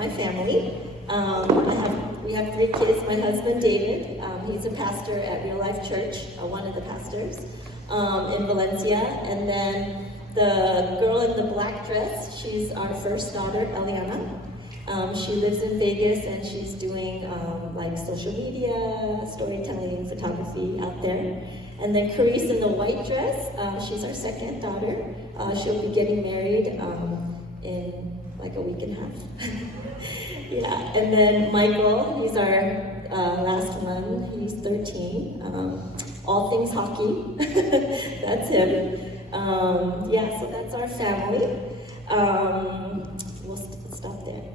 my family. We have 3 kids. My husband, David, he's a pastor at Real Life Church, one of the pastors in Valencia. And then the girl in the black dress, she's our first daughter, Eliana. She lives in Vegas and she's doing like social media, storytelling, photography out there. And then Carice in the white dress, she's our second daughter. She'll be getting married in like a week and a half. Yeah, and then Michael, he's our last one. He's 13. All things hockey. That's him. Yeah, so that's our family. We'll stop there.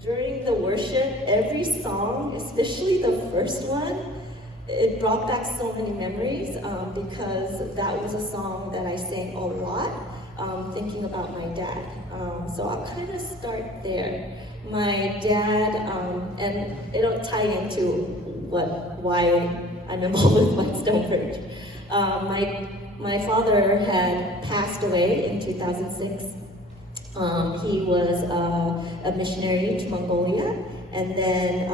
During the worship, every song, especially the first one, it brought back so many memories because that was a song that I sang a lot, thinking about my dad. So I'll kind of start there. My dad, and it'll tie into why I'm involved with Whitestone Church. My father had passed away in 2006. He was a missionary to Mongolia, and then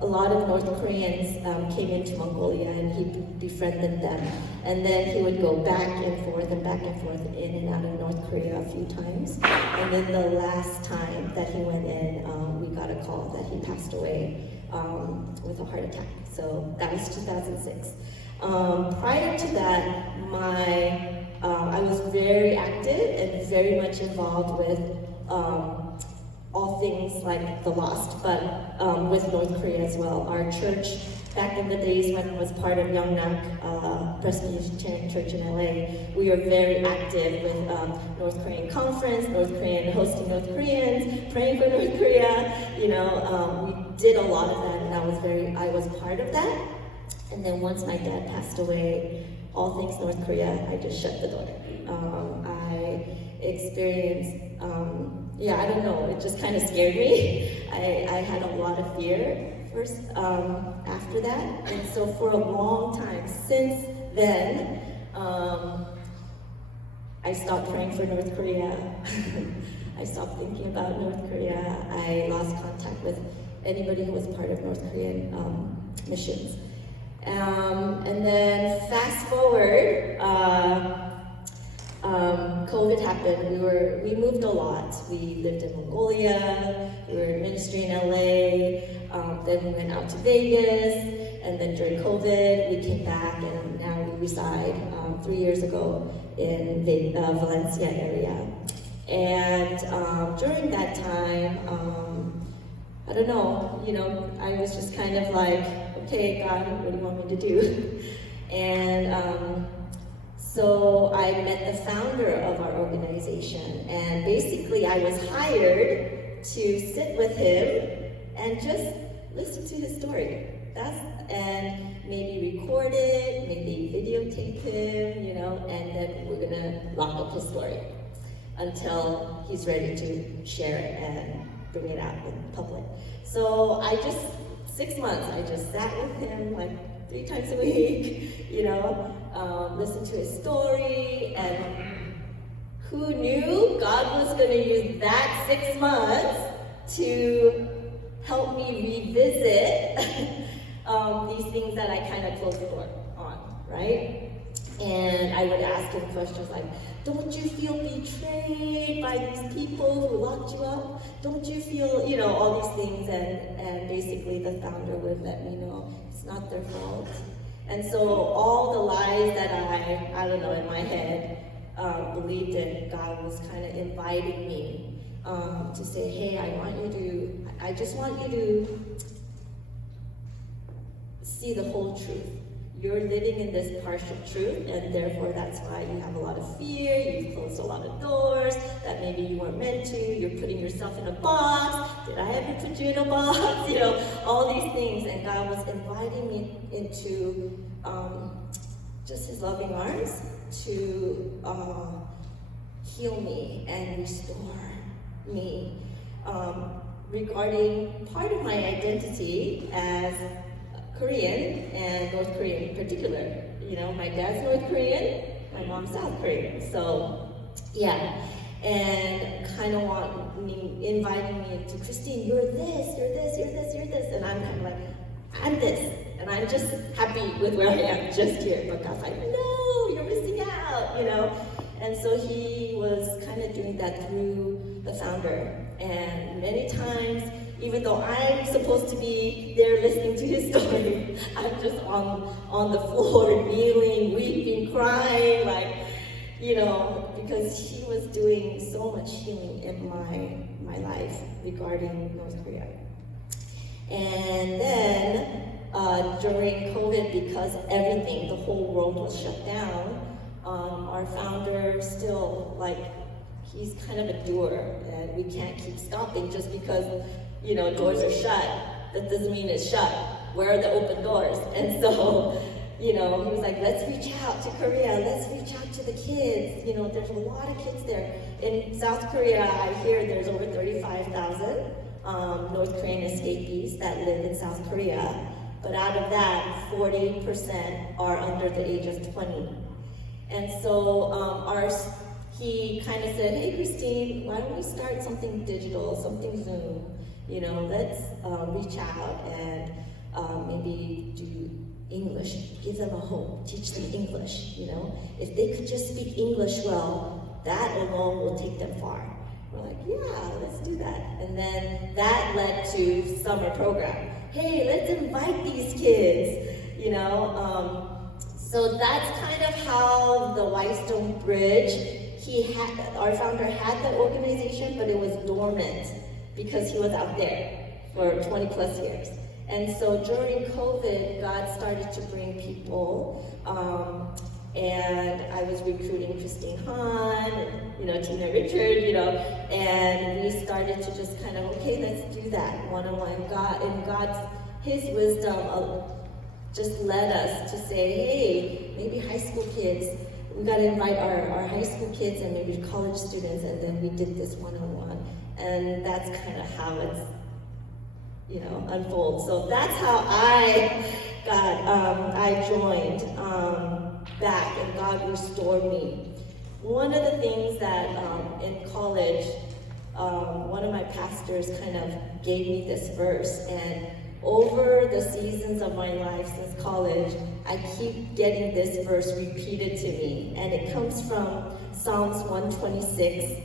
a lot of North Koreans came into Mongolia, and he befriended them. And then he would go back and forth, in and out of North Korea a few times. And then the last time that he went in, we got a call that he passed away with a heart attack. So that was 2006. Prior to that, I was very active and very much involved with all things like the lost, but with North Korea as well. Our church, back in the days when it was part of Yongnak Presbyterian Church in LA, we were very active with North Korean conference, hosting North Koreans, praying for North Korea. We did a lot of that, and I was part of that. And then once my dad passed away, all things North Korea, I just shut the door. I experienced, I don't know, it just kind of scared me. I had a lot of fear first after that. And so for a long time since then, I stopped praying for North Korea. I stopped thinking about North Korea. I lost contact with anybody who was part of North Korean missions. And then fast forward, COVID happened. We moved a lot. We lived in Mongolia, we were in ministry in LA, then we went out to Vegas, and then during COVID, we came back, and now we reside 3 years ago in the Valencia area. And during that time, I don't know, I was just kind of like, okay, God, what do you want me to do? And so I met the founder of our organization, and basically I was hired to sit with him and just listen to his story. And maybe record it, maybe videotape him, and then we're gonna lock up his story until he's ready to share it and bring it out in public. So 6 months, I just sat with him like 3 times a week, listened to his story, and who knew God was going to use that 6 months to help me revisit these things that I kind of closed the door on, right? And I would ask him questions like, don't you feel betrayed by these people who locked you up? Don't you feel, all these things? And basically the founder would let me know it's not their fault. And so all the lies that I don't know, in my head, believed in, God was kind of inviting me to say, hey, I just want you to see the whole truth. You're living in this partial truth, and therefore that's why you have a lot of fear, you've closed a lot of doors that maybe you weren't meant to, you're putting yourself in a box, did I ever put you in a box? All these things, and God was inviting me into just his loving arms to heal me and restore me regarding part of my identity as Korean and North Korean in particular. My dad's North Korean, my mom's South Korean. So, yeah. And kind of inviting me to, Christine, you're this, you're this, you're this, you're this. And I'm kind of like, I'm this. And I'm just happy with where I am just here. But God's like, no, you're missing out, you know? And so he was kind of doing that through the founder. And many times, even though I'm supposed to be there listening to his story, I'm just on the floor, kneeling, weeping, crying, like, you know, because he was doing so much healing in my life regarding North Korea. And then during COVID, because everything, the whole world was shut down, our founder still, like, he's kind of a doer, and we can't keep stopping just because, you know, doors are shut. That doesn't mean it's shut. Where are the open doors? And so, you know, he was like, let's reach out to Korea, let's reach out to the kids. You know, there's a lot of kids there. In South Korea, I hear there's over 35,000 North Korean escapees that live in South Korea. But out of that, 40% are under the age of 20. And so he kind of said, hey, Christine, why don't we start something digital, something Zoom? You know, let's reach out and maybe do English, give them a home, teach them English, you know? If they could just speak English well, that alone will take them far. We're like, yeah, let's do that. And then that led to summer program. Hey, let's invite these kids, you know? So that's kind of how the Whitestone Bridge, our founder had that organization, but it was dormant because he was out there for 20 plus years. And so during COVID, God started to bring people, and I was recruiting Christine Han, you know, Tina Richard, you know, and we started to just kind of, okay, let's do that one-on-one. His wisdom just led us to say, hey, maybe high school kids, we got to invite our high school kids and maybe college students, and then we did this one-on-one. And that's kind of how it's, you know, unfolds. So that's how I joined back, and God restored me. One of the things that in college, one of my pastors kind of gave me this verse, and over the seasons of my life since college, I keep getting this verse repeated to me, and it comes from Psalms 126,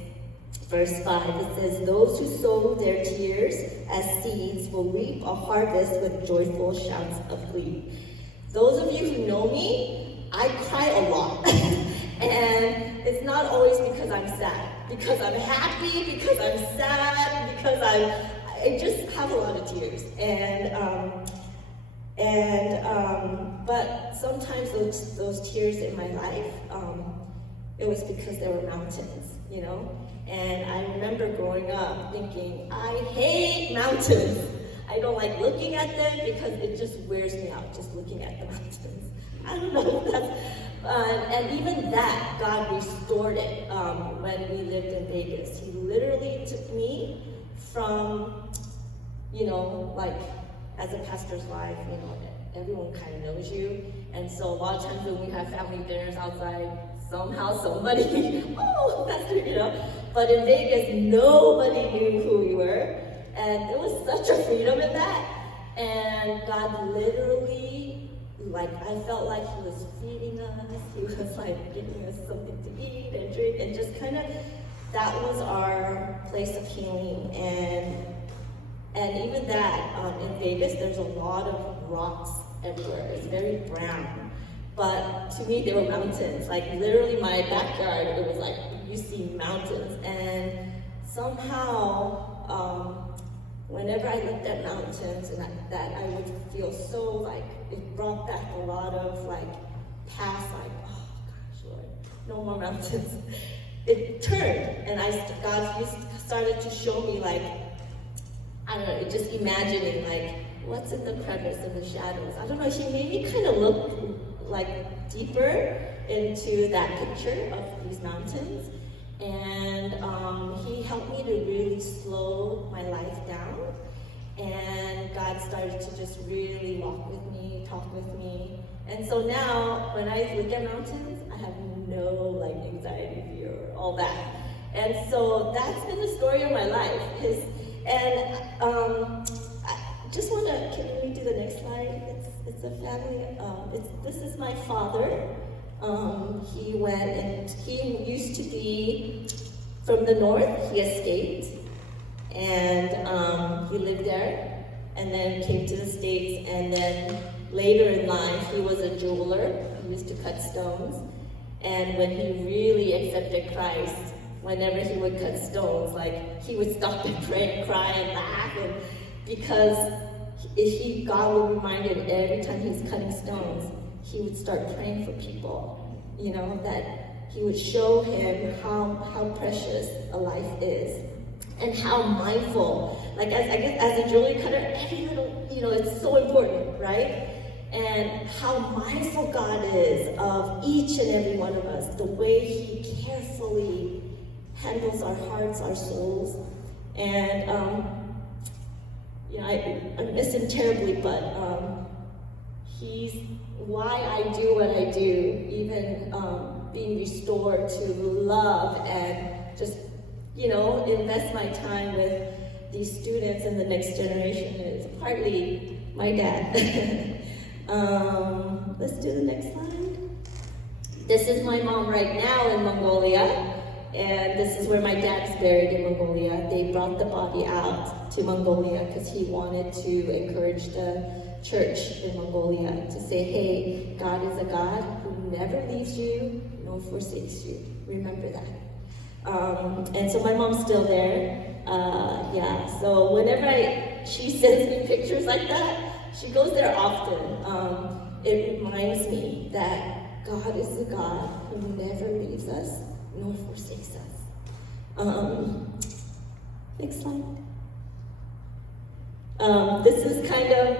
verse 5. It says, those who sow their tears as seeds will reap a harvest with joyful shouts of glee. Those of you who know me, I cry a lot. And it's not always because I'm sad, because I'm happy, because I'm sad, because I just have a lot of tears. But sometimes those tears in my life, it was because there were mountains, you know? And I remember growing up thinking, I hate mountains. I don't like looking at them because it just wears me out, just looking at the mountains. I don't know if that's, and even that, God restored it when we lived in Vegas. He literally took me from, you know, like, as a pastor's wife, you know, everyone kind of knows you. And so a lot of times when we have family dinners outside, somehow somebody, oh, pastor, you know. But in Vegas, nobody knew who we were. And there was such a freedom in that. And God literally, like, I felt like he was feeding us. He was like giving us something to eat and drink, and just kind of, that was our place of healing. And even that, in Vegas, there's a lot of rocks everywhere. It's very brown. But to me, there were mountains. Like, literally my backyard, it was like, you see mountains. And somehow, whenever I looked at mountains, and that I would feel so like, it brought back a lot of like past, like, oh gosh, Lord, no more mountains. It turned, and God started to show me, like, I don't know, just imagining, like, what's in the crevice and the shadows. I don't know, he made me kind of look like deeper into that picture of these mountains. And he helped me to really slow my life down. And God started to just really walk with me, talk with me. And so now, when I look at mountains, I have no like anxiety, fear, or all that. And so that's been the story of my life. I just want to, can we do the next slide? It's a family, this is my father. He went and he used to be from the north. He escaped and he lived there and then came to the States, and then later in life he was a jeweler. He used to cut stones, and when he really accepted Christ, whenever he would cut stones, like he would stop and pray and cry and laugh, and because God would remind him every time he's cutting stones, he would start praying for people, that he would show him how precious a life is and how mindful, like as a jewelry cutter, every little, it's so important, right? And how mindful God is of each and every one of us, the way he carefully handles our hearts, our souls. And I miss him terribly, but he's why I do what I do, even being restored to love and just, invest my time with these students and the next generation is partly my dad. Let's do the next slide. This is my mom right now in Mongolia, and this is where my dad's buried in Mongolia. They brought the body out to Mongolia because he wanted to encourage the church in Mongolia to say, hey, God is a God who never leaves you nor forsakes you. Remember that. And so my mom's still there. So whenever she sends me pictures like that, she goes there often. It reminds me that God is a God who never leaves us nor forsakes us. Next slide. This is kind of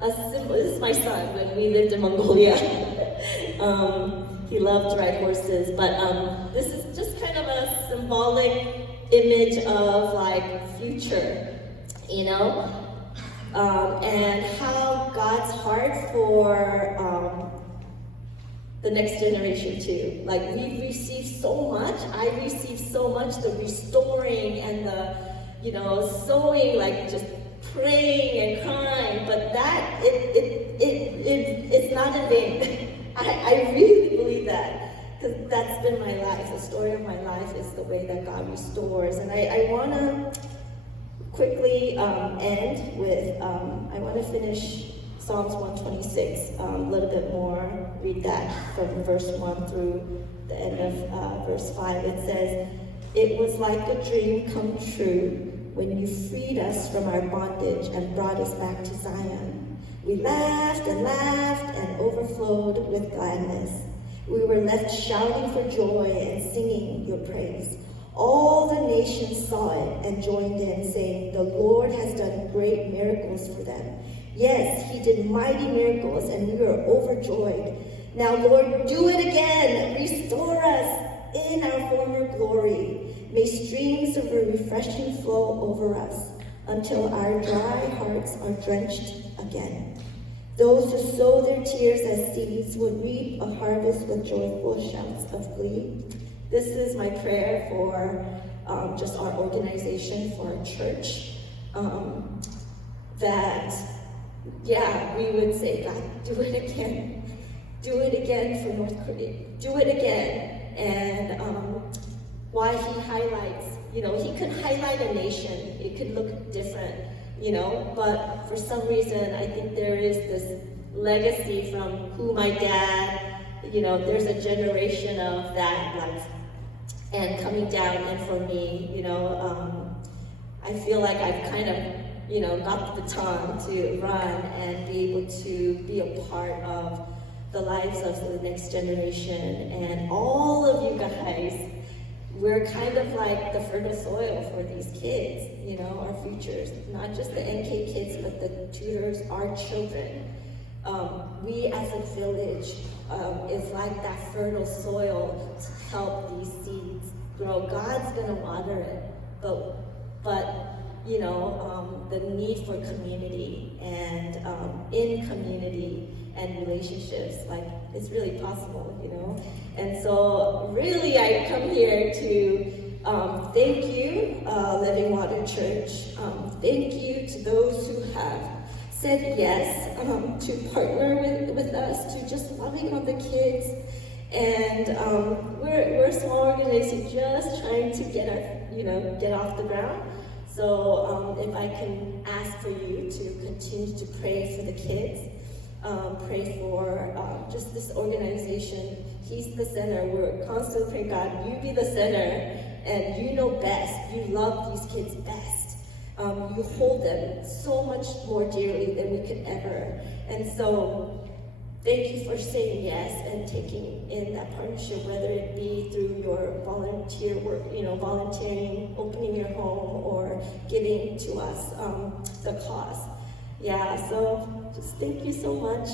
a symbol. This is my son when we lived in Mongolia. He loved to ride horses, but this is just kind of a symbolic image of like future, and how God's heart for the next generation too. Like we've received so much. I received so much, the restoring and the, sowing, like just praying and crying, but that it's not in vain. I really believe that, because that's been my life. The story of my life is the way that God restores. And I want to quickly end with, I want to finish Psalms 126, a little bit more, read that from verse 1 through the end of verse 5. It says, "It was like a dream come true when you freed us from our bondage and brought us back to Zion. We laughed and overflowed with gladness. We were left shouting for joy and singing your praise. All the nations saw it and joined in, saying, the Lord has done great miracles for them. Yes, he did mighty miracles, and we were overjoyed. Now, Lord, do it again. Restore us in our former glory. May streams of a refreshing flow over us until our dry hearts are drenched again. Those who sow their tears as seeds will reap a harvest with joyful shouts of glee." This is my prayer for just our organization, for our church, that, we would say, God, do it again. Do it again for North Korea. Do it again. And why he highlights, he could highlight a nation. It could look different, but for some reason, I think there is this legacy from who my dad, there's a generation of that, and coming down, and for me, I feel like I've kind of, got the baton to run and be able to be a part of the lives of the next generation. And all of you guys, we're kind of like the fertile soil for these kids, our futures. Not just the NK kids, but the tutors, our children. We as a village is like that fertile soil to help these seeds grow. God's gonna water it, but the need for community and in community and relationships, it's really possible, And so really I come here to Thank you, Living Water Church. Thank you to those who have said yes to partner with us, to just loving on the kids. And we're a small organization just trying to get off the ground. So if I can ask for you to continue to pray for the kids, pray for just this organization. He's the center. We're constantly praying, God, you be the center, and you know best. You love these kids best. You hold them so much more dearly than we could ever. And so thank you for saying yes and taking in that partnership, whether it be through your volunteer work, volunteering, opening your home, or giving to us the cause. Yeah, so just thank you so much.